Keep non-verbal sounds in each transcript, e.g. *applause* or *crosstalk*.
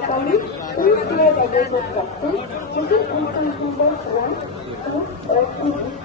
properly, please clear the dedicated person who is incapable of one, two, or three.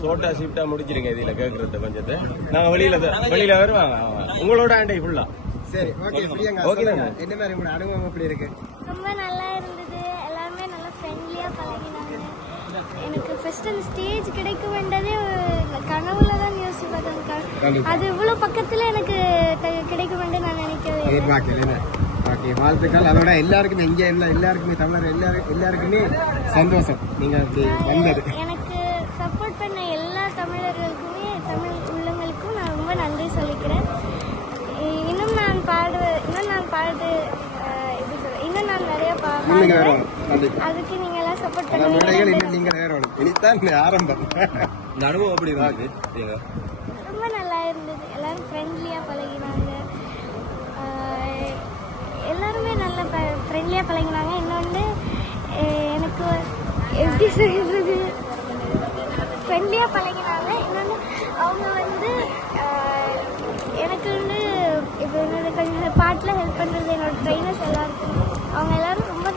Chhota சீப்டா முடிச்சிருங்க இதுல கேக்குறத கொஞ்சத்தை. நாங்க வெளியில தான்- வெளியில வருவாங்க. உங்களோட ஆண்டை ஃபுல்லா சரி ஓகே பிரியங்கா ஓகே. என்ன மாதிரி உங்களோட அனுபவம் எப்படி இருக்கு? ரொம்ப நல்லா இருந்தது. எல்லாருமே நல்லா ஃப்ரெண்ட்லியாக பழகினாங்க. எனக்கு ஃபர்ஸ்ட் அந்த ஸ்டேஜ் கிடைக்க வேண்டதே கனவுல தான் யோசிச்சு பார்த்தேன் அது இவ்வளோ பக்கத்தில் எனக்கு கிடைக்க வேண்டும் நான் நினைக்கவே ஓகே வாழ்த்துக்கள். அதோட எல்லாருக்குமே இங்க எல்லா எல்லாருக்குமே தமிழர் எல்லாரும் எல்லாருக்குமே சந்தோஷம். நீங்க அப்படி வந்தது எனக்கு சப்போர்ட் பண்ண எல்லா தமிழர்களுக்குமே தமிழ் உள்ளங்களுக்கும் நான் ரொம்ப நன்றி சொல்லிக்கிறேன் இ- இன்னும் நான் பாடு இன்னும் நான் பாடு அஹ், எப்படி சொல்ற இன்னும் நான் அதுக்கு நீங்க எல்லாம் சப்போர்ட் பல மேடைகள் இன்னும் நீங்க ஆரம்பம். இந்த அனுபவம் இருந்தது. ரொம்ப நல்லா இருந்தது. எல்லாரும் ஃப்ரெண்ட்லியாக பழகினாங்க. எல்லாருமே நல்லா ஃப்ரெண்ட்லியாக பழகினாங்க. இன்னொன்று எனக்கு எப்படி சொல்கிறது ஃப்ரெண்ட்லியாக பழகினாங்க இன்னொன்று அவங்க வந்து ஆஹ் எனக்கு வந்து இப்போ என்னோட கொஞ்சம் பாட்டில் ஹெல்ப் பண்ணுறது என்னோட ட்ரைனர்ஸ் எல்லாருக்கும் அவங்க எல்லாரும் ரொம்ப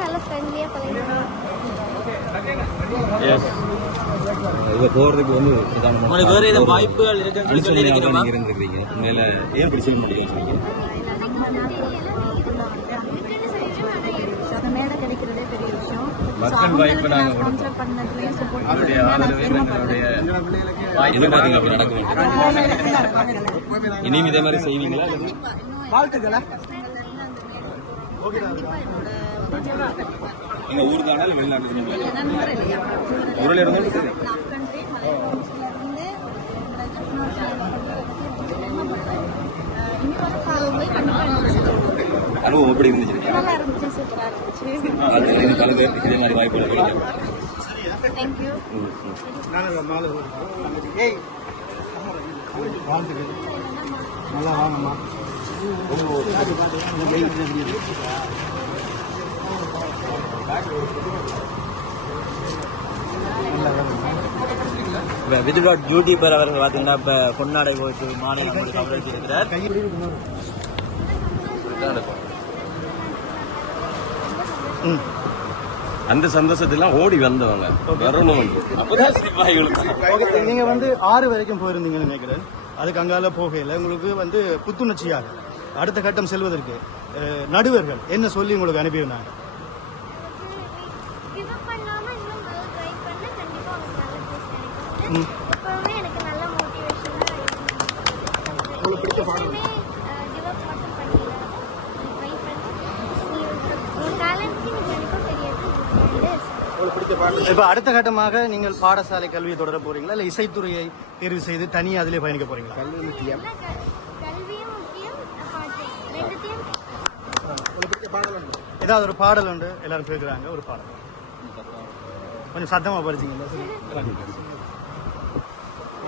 போறதுக்கு வந்து உங்களுக்கு வேற ஏதாவது வாய்ப்புகள் இருக்குன்னு சொல்லி சொல்லி இருந்திருக்கீங்க மேல ஏன் இப்படி செய்ய மாட்டேங்குன்னு சொன்னீங்க அந்த மேடை கிடைக்கிறதே பெரிய விஷயம் மக்கள் வாய்ப்பு நாங்க கொடுப்போம். ஸ்பான்சர் பண்ணதுலயும் சப்போர்ட் அவருடைய ஆதரவு எங்களுடைய அப்படி இனியும் இதே மாதிரி செய்வீங்களா? எங்க ஊர் தானா இல்ல வெளிநாட்டு ஊரில் இருந்தாலும் சரி அனுபவம் எப்படி இருந்துச்சு? நல்லா இருந்துச்சு சூப்பரா இருந்துச்சு இதே மாதிரி தேங்க்யூ நல்லா வாங்கம்மா. இப்ப விதுகாட் யூடியூபர் அவர்கள் பாத்தீங்கன்னா இப்ப பொன்னாடை போட்டு மாநிலம் கவரேஜ் இருக்கிறார் அந்த சந்தோஷத்தெல்லாம் ஓடி வந்தவங்க. வரணும் அப்பதான் நீங்க வந்து ஆறு வரைக்கும் போயிருந்தீங்கன்னு நினைக்கிறேன். அதுக்கு அங்கால போகையில உங்களுக்கு வந்து புத்துணர்ச்சியாக அடுத்த கட்டம் செல்வதற்கு நடுவர்கள் என்ன சொல்லி உங்களுக்கு அனுப்பியிருந்தாங்க? எப்பவுமே எனக்கு நல்ல உங்களுக்கு பிடிச்ச இப்ப அடுத்த கட்டமாக நீங்கள் பாடசாலை கல்வியை தொடர போறீங்களா? இல்ல இசைத்துறையை தேர்வு செய்து தனியா அதிலே பயணிக்க போறீங்களா? கல்வியும் முக்கியம் ஏதாவது ஒரு பாடல் உண்டு? எல்லாரும் கேட்குறாங்க ஒரு பாடல். கொஞ்சம் சத்தமா படிச்சிங்களா? *laughs*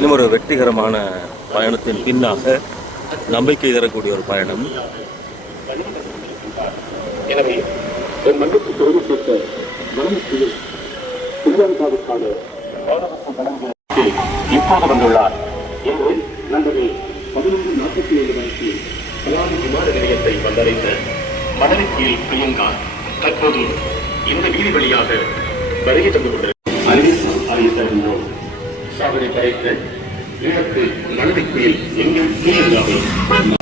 இன்னும் ஒரு வெற்றிகரமான பயணத்தின் பின்னாக நம்பிக்கை தரக்கூடிய ஒரு பயணம். யார் எனவே என் இப்போது வந்துள்ளார். இன்று நண்பர்கள் பதினொன்று நாற்பத்தி ஏழு மணிக்கு கலாதி விமான நிலையத்தை வந்தடைந்த மணலிக்கீழ் பிரியங்கா தற்போது இந்த வீதி வழியாக வருகை தந்து கொண்டிருக்கிறார். அறிவிப்பு அறிவித்தருகிறோம் சாதனை படைத்த ஈழத்து மணலிக்குயில் எங்கள் பிரியங்காவை